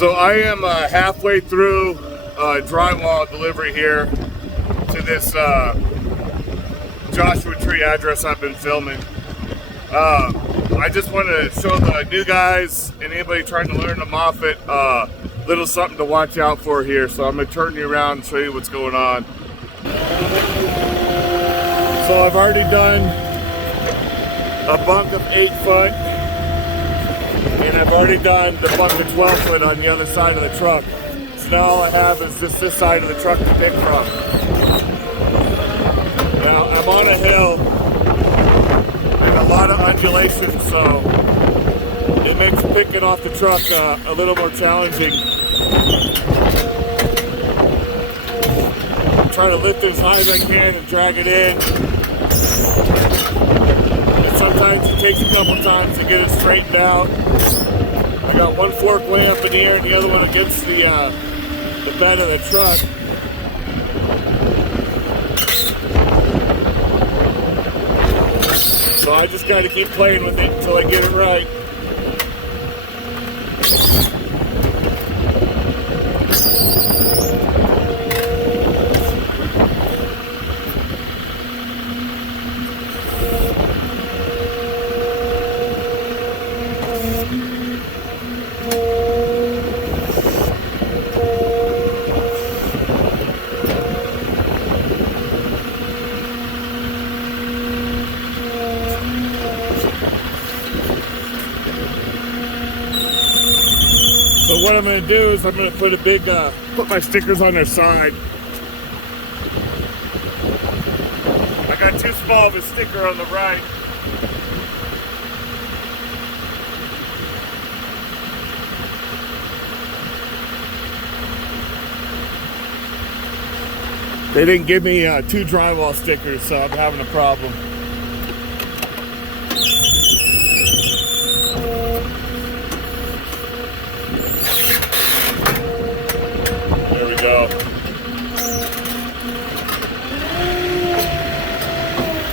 So I am halfway through drywall delivery here to this Joshua Tree address I've been filming. I just wanted to show the new guys and anybody trying to learn the Moffett little something to watch out for here. So I'm going to turn you around and show you what's going on. So I've already done a bunk of 8 foot. And I've already done the bunk of 12 foot on the other side of the truck. So now all I have is just this side of the truck to pick from. Now I'm on a hill and a lot of undulation, so it makes picking off the truck a little more challenging. Try to lift it as high as I can and drag it in. And sometimes it takes a couple times to get it straightened out. I got one fork way up in the air and the other one against the bed of the truck. So I just got to keep playing with it until I get it right. So what I'm going to do is I'm going to put a big, put my stickers on their side. I got too small of a sticker on the right. They didn't give me 2 drywall stickers, so I'm having a problem.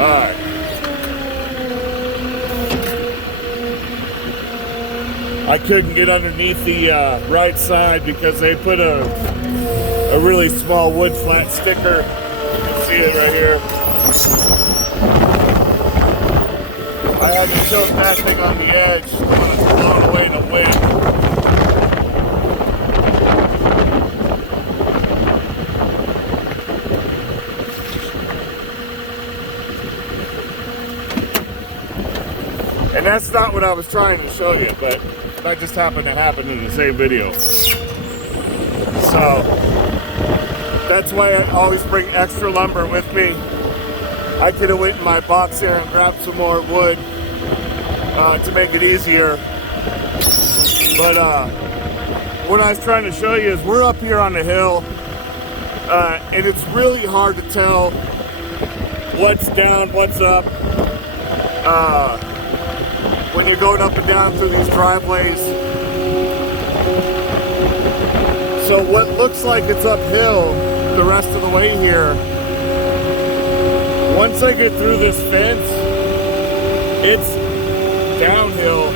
Alright. I couldn't get underneath the right side because they put a really small wood flat sticker. You can see it right here. I had to choke that thing on the edge when it's blown away in the wind. And that's not what I was trying to show you, but that just happened to happen in the same video. So, that's why I always bring extra lumber with me. I could have went in my box here and grabbed some more wood to make it easier. But what I was trying to show you is we're up here on the hill, and it's really hard to tell what's down, what's up. When you're going up and down through these driveways. So what looks like it's uphill the rest of the way here, once I get through this fence, it's downhill.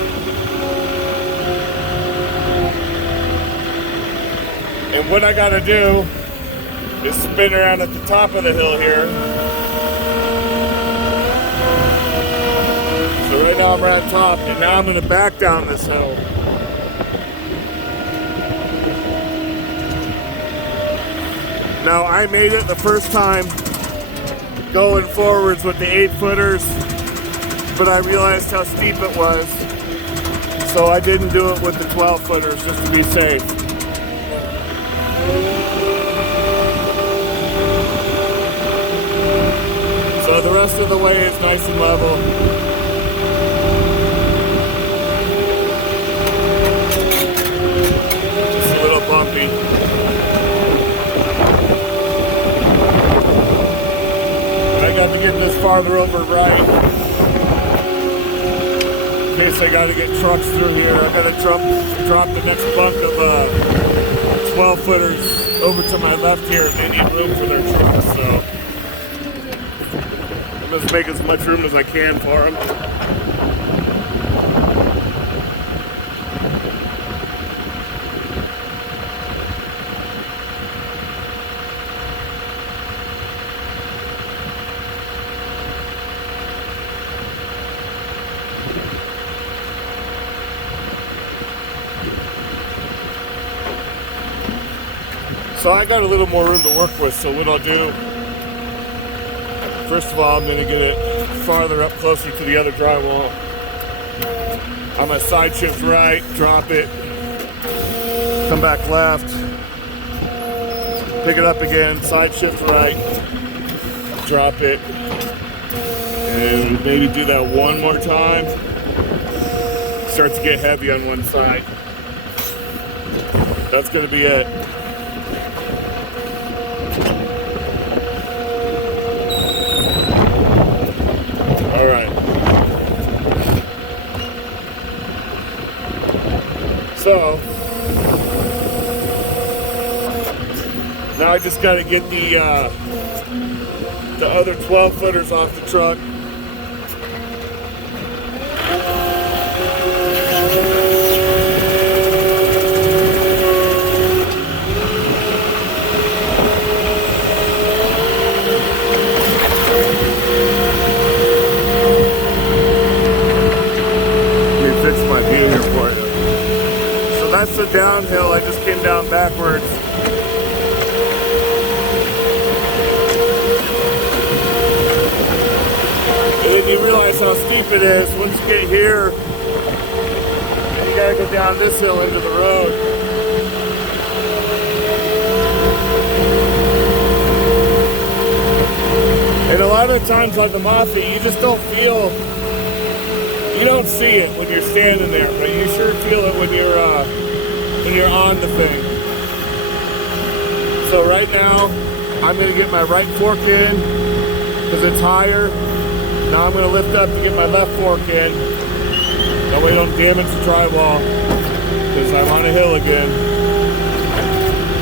And what I gotta do is spin around at the top of the hill here. So right now I'm right on top, and now I'm going to back down this hill. Now I made it the first time going forwards with the 8-footers, but I realized how steep it was, so I didn't do it with the 12-footers just to be safe. So the rest of the way is nice and level. Bumpy. I got to get this farther over right in case I got to get trucks through here. I got to drop the next bunk of 12-footers over to my left here, and they need room for their trucks, so I'm just make as much room as I can for them. So I got a little more room to work with, so what I'll do, first of all, I'm going to get it farther up closer to the other drywall. I'm going to side shift right, drop it, come back left, pick it up again, side shift right, drop it, and maybe do that one more time. Start to get heavy on one side. That's going to be it. All right. So now I just got to get the other 12 footers off the truck. That's the downhill. I just came down backwards. And then you realize how steep it is. Once you get here, you gotta go down this hill into the road. And a lot of times on the Moffett, you just don't feel, you don't see it when you're standing there, but you sure feel it when you're on the thing. So right now, I'm going to get my right fork in because it's higher. Now I'm going to lift up to get my left fork in. That way I don't damage the drywall because I'm on a hill again.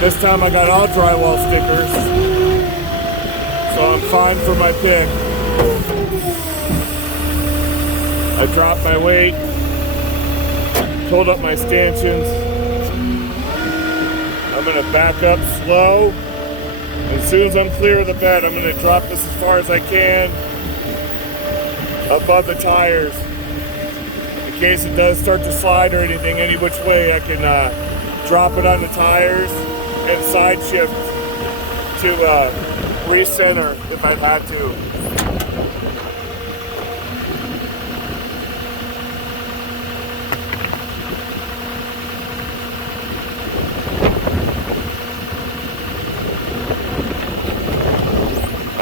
This time I got all drywall stickers, so I'm fine for my pick. I dropped my weight, pulled up my stanchions. I'm going to back up slow. As soon as I'm clear of the bed, I'm going to drop this as far as I can above the tires. In case it does start to slide or anything, any which way, I can drop it on the tires and side shift to recenter if I had to.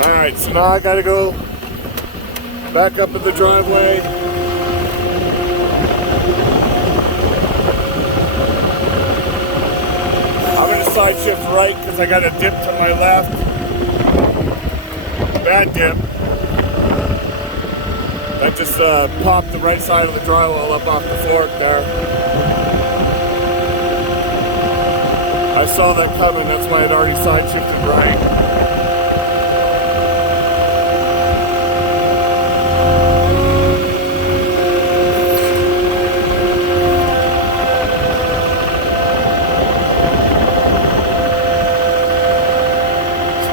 Alright, so now I gotta go back up in the driveway. I'm gonna side shift right because I got a dip to my left. Bad dip. That just popped the right side of the drywall up off the fork there. I saw that coming, that's why I'd already side shifted right.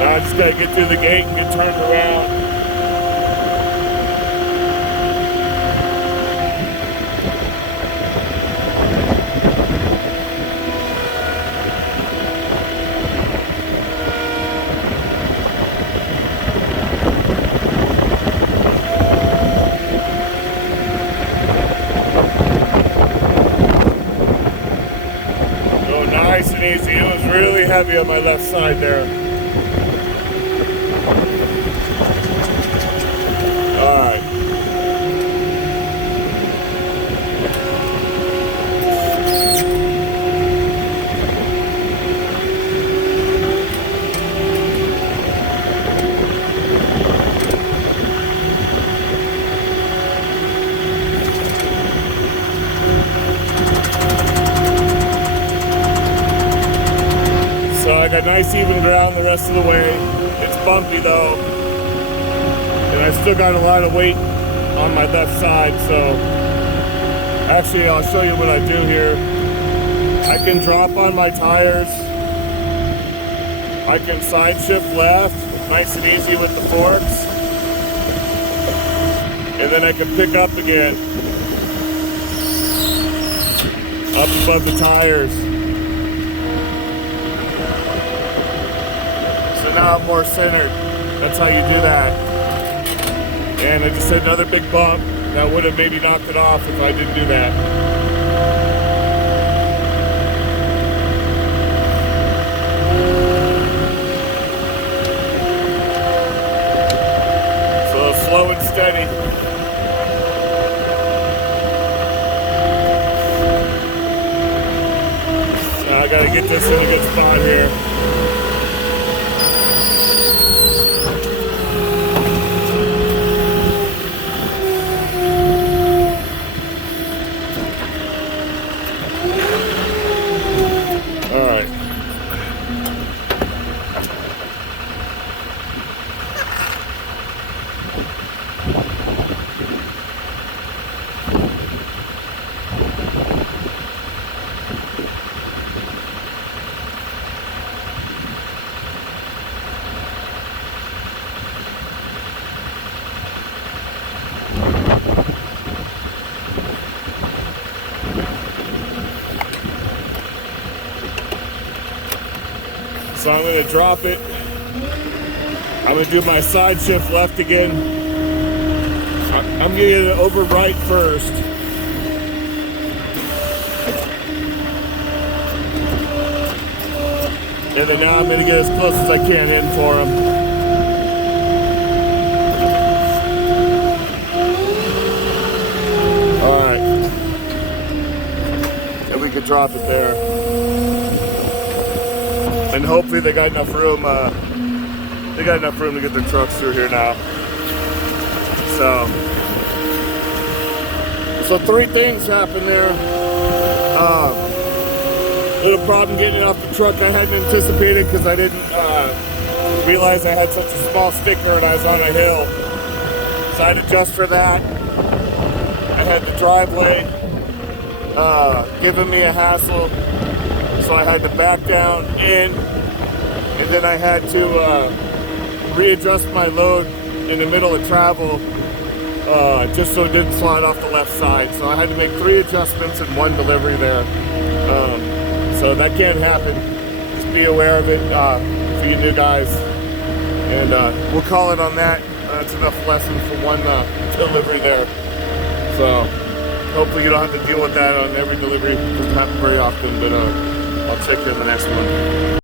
I just gotta get through the gate and get turned around. Go nice and easy. It was really heavy on my left side there. Alright. So I got nice even ground the rest of the way. It's bumpy though. And I still got a lot of weight on my left side, so actually I'll show you what I do here. I can drop on my tires. I can side shift left, nice and easy with the forks. And then I can pick up again. Up above the tires. now I'm more centered. That's how you do that. And I just hit another big bump that would have maybe knocked it off if I didn't do that. So slow and steady. I gotta get this in a good spot here. All right. So I'm going to drop it. I'm going to do my side shift left again. I'm going to get it over right first. And then now I'm going to get as close as I can in for him. All right. And we can drop it there. And hopefully they got enough room. They got enough room to get the trucks through here now. So 3 things happened there. Little problem getting it off the truck I hadn't anticipated because I didn't realize I had such a small sticker and I was on a hill. So I had to adjust for that. I had the driveway giving me a hassle. So I had to back down in, and then I had to readjust my load in the middle of travel just so it didn't slide off the left side. So I had to make 3 adjustments in 1 delivery there. So that can happen. Just be aware of it for you new guys. And we'll call it on that. That's enough lesson for 1 delivery there. So hopefully you don't have to deal with that on every delivery. It doesn't happen very often, but I'll check you in the next one.